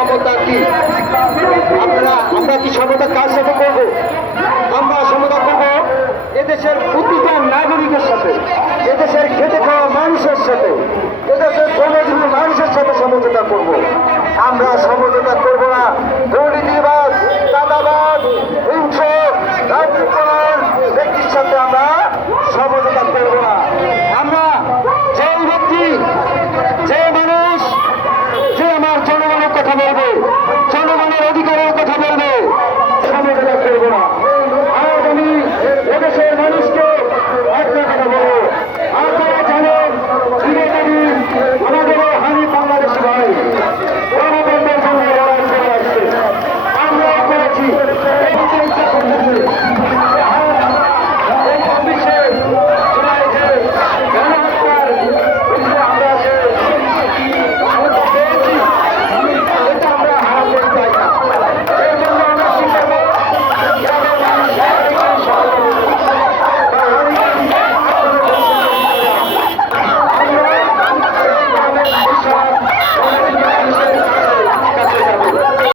সমতা কি? আমরা কি সমতা কার সাথে করবো? আমরা সমতা করবো এদেশের প্রতিটা নাগরিকের সাথে, এদেশের খেটে খাওয়া মানুষের সাথে, এদেশের শ্রমজীবী মানুষের সাথে সমঝোতা করবো। আমরা সমঝোতা করবো না দুর্নীতিবাদ, চাঁদাবাদ, হিংস্র, রাজনীতির ব্যক্তির সাথে আমরা সমঝোতা